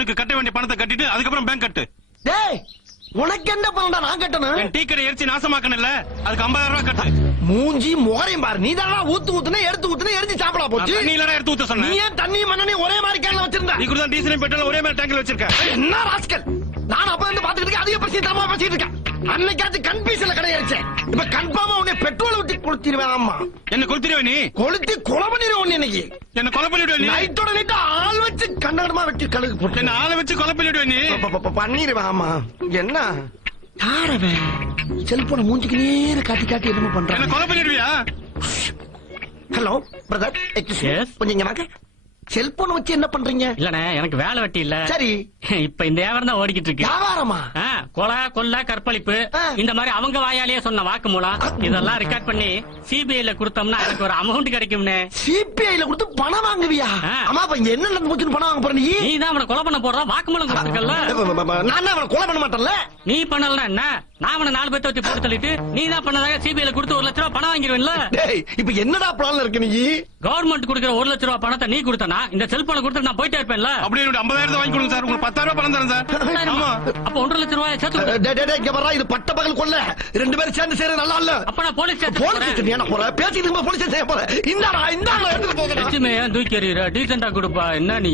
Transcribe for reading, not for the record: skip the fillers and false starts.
எனக்கு கட்ட வேண்டிய பணத்தை கட்டிட்டு அதுக்கப்புறம் பேங்க் கட்டு. டேய் உனக்கு என்ன பண்ணடா நான் கட்டணும்? என் டீ கடை எரிச்சு நாசமாக்கணும்ல, அதுக்கு 50,000 ரூபாய் கட்டு. மூஞ்சி முகரையும் பாரு, நீ தானே ஊத்துனா எடுத்து எரிஞ்சு சாப்பிடா போச்சு. நீ இல்லடா எடுத்து ஊத்த சொன்ன. நீ ஏன் தண்ணி மண்ணனே ஒரே மாதிரி கேன்ல வச்சிருந்த? நீ கூட தான் டீசல் பெட்ரோல் ஒரே மாதிரி டேங்க்ல வச்சிருக்க. என்ன ராஸ்கல், நான் அப்ப வந்து பாத்துக்கிட்டு இருக்கேன், அதிக பிரச்சனை தரமா பேசிட்டு இருக்கேன். அன்னைக்காச்சும் கன்ஃபியூஷன்ல கிடையாச்சே, இப்ப கன்ஃபார்மா உன்னை பெட்ரோல் ஊத்தி கொளுத்திடுவேன். ஆமா என்ன கொளுத்திடுவே, நீ கொளுத்தி கொலை பண்ணிடுவோம். இன்னைக்கு என்ன கொலை பண்ணிடுவே நீ. நைட்டோட நைட்டு ஆள் வச்சு கண்ணகடமா வெட்டி கழுகு போட்டு என்ன ஆளை வச்சு கொலை பண்ணிடுவே நீ. பண்ணிடுவேன். ஆமா என்ன யாரவன் செல்போன மூஞ்சிக்கு நேர காட்டி என்னமோ என்ன பண்றான். கொலை பண்ணிடுவியா? ஹலோ பிரதர், கொஞ்சம் இங்க வாங்க. செல்போன் வச்சு என்ன பண்றீங்க? இல்லண்ணே, எனக்கு வேலை வெட்டி இல்ல. சரி, இப்ப இந்த வியாபாரம் தான் ஓடிக்கிட்டு இருக்கு. வியாபாரமா? கொலை கொள்ள கற்பழிப்பு இந்த மாதிரி அவங்க வாயாலேயே சொன்ன வாக்கு மூலம் இதெல்லாம் ரெக்கார்ட் பண்ணி சிபிஐல கொடுத்தோம்னா எனக்கு ஒரு அமௌண்ட் கிடைக்கும்னு. சிபிஐல கொடுத்து பணம் வாங்குவியா? ஆமா, இப்ப இங்க என்ன நடந்து போச்சுன்னு பணம் வாங்க போற நீ? நீ தான் அவனை கொலை பண்ண போறா வாக்கு மூலம் கொடுத்துருக்கல. நான் அவனை கொலை பண்ண மாட்டேன்ல. நீ பண்ணலன்னா என்ன? நான் அவனை 4 பேர்த்த வச்சு போட்டு தள்ளிட்டு நீ தான் பண்ணதாக சிபிஐல கொடுத்து 1 லட்சம் ரூபாய் பணம் வாங்கிடுவேன்ல. இப்ப என்னடா பிளான்ல இருக்கு நீ? கவர்மெண்ட் கொடுக்கிற 1 லட்சம் ரூபாய் பணத்தை நீ கொடுத்தனா இந்த செல்போனை கொடுத்து நான் போயிட்டே இருப்பேன்ல. அப்படி 50,000 வாங்கி கொடுங்க சார், உங்களுக்கு 10,000 ரூபாய் பணம் தரேன் சார். ஆமா, அப்ப 1.5 லட்சம் ரூபாய் சேர்த்து. இது பட்ட பகல் கொள்ள 2 பேரும் சேர்ந்து செய்யறது நல்லா இல்ல. அப்ப நான் போலீஸ் போலீஸ் போற பேசிட்டு போலீஸ் செய்ய போற. இந்தாடா எடுத்துட்டு போக தூக்கி எறிகிற டீசெண்டா கொடுப்பா. என்ன நீ